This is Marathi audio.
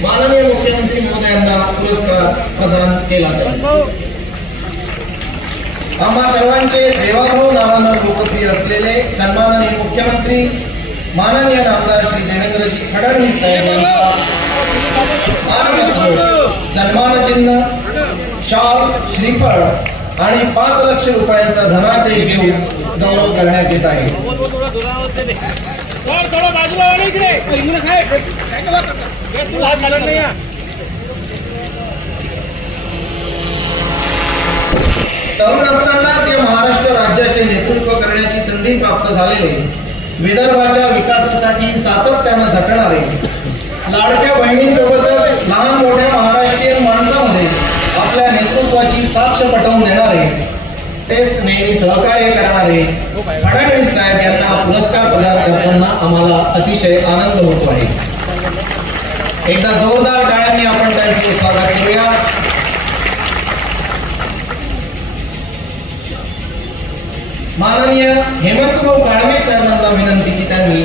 माननीय मुख्यमंत्री महोदयांना पुरस्कार प्रदान केला जाईल। आम्हा सर्वांचे देवाभाऊ नावानं लोकप्रिय असलेले सन्माननीय मुख्यमंत्री माननीय नामदार श्री देवेंद्रजी फडणवीस साहेब यांचा सन्मान चिन्ह, शाल, श्रीफळ आणि 5 लाख रुपयांचा धनादेश घेऊन गौरव करण्यात येत आहे। तरुण असताना ते महाराष्ट्र राज्याचे नेतृत्व करण्याची संधी प्राप्त झालेले, विदर्भाच्या विकासासाठी सातत्यानं झटणारे, लाडक्या बहिणींसोबतच लहान मोठ्या महाराष्ट्रीयन माणसामध्ये आपल्या नेतृत्वाची साक्ष पटवून देणारे, तेच नेहमी सहकार्य करणारे फडणवीस साहेब यांना पुरस्कार प्रदान करताना आम्हाला अतिशय आनंद होतो आहे। एकदा जोरदार टाळ्यांनी आपण त्यांचे स्वागत करूया। माननीय हेमंतभाऊ काळमेघ साहेबांना विनंती की त्यांनी